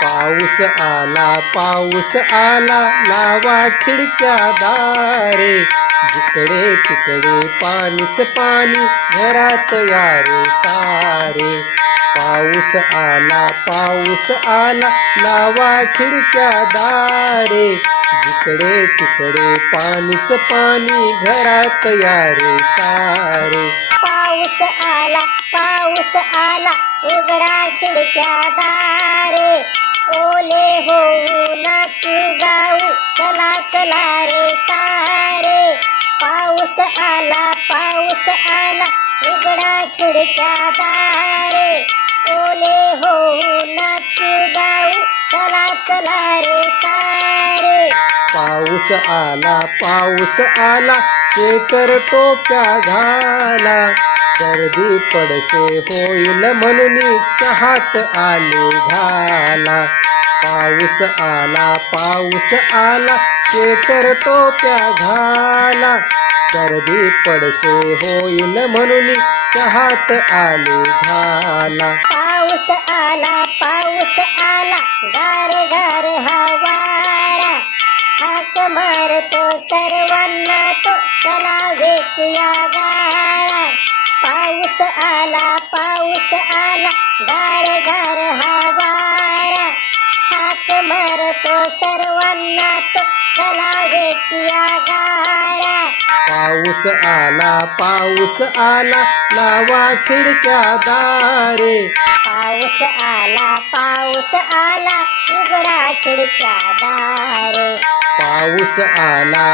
पाऊस आला पाऊस आला लावा खिडक्या दारे, जिकडे तिकडे पाणीच पाणी घरात या रे सारे. पाऊस आला लावा खिडक्या दारे, जिकडे तिकडे पाणीच पाणी घरात या रे सारे. पाऊस आला उघडा खिडक्या दारे, ओले होऊ नाचू गाऊ चला चला रे सारे. पाऊस आला उघडा खिडक्या दारे, ओले होऊ नाचू गाऊ चला चला रे सारे. पाऊस आला स्वेटर टोप्या घाला, सर्दी पडसे होईल म्हणून चहात आले घाला. पाऊस आला स्वेटर टोप्या घाला, सर्दी पडसे होईल म्हणून चहात आले घाला. पाऊस आला गार गार हवारा, हाक मारतो सर्वांना तो चला वेचूया गारा. पाऊस आला गार गार हवारा, हाक मारतो सर्वांना तो चला वेचूया गारा. पाऊस आला लावा खिडक्या दारे, पाऊस आला उघडा खिडक्या दारे. पाऊस आला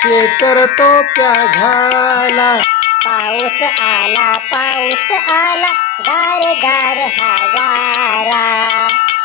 स्वेटर टोप्या घाला, पाऊस आला गार गार हवारा.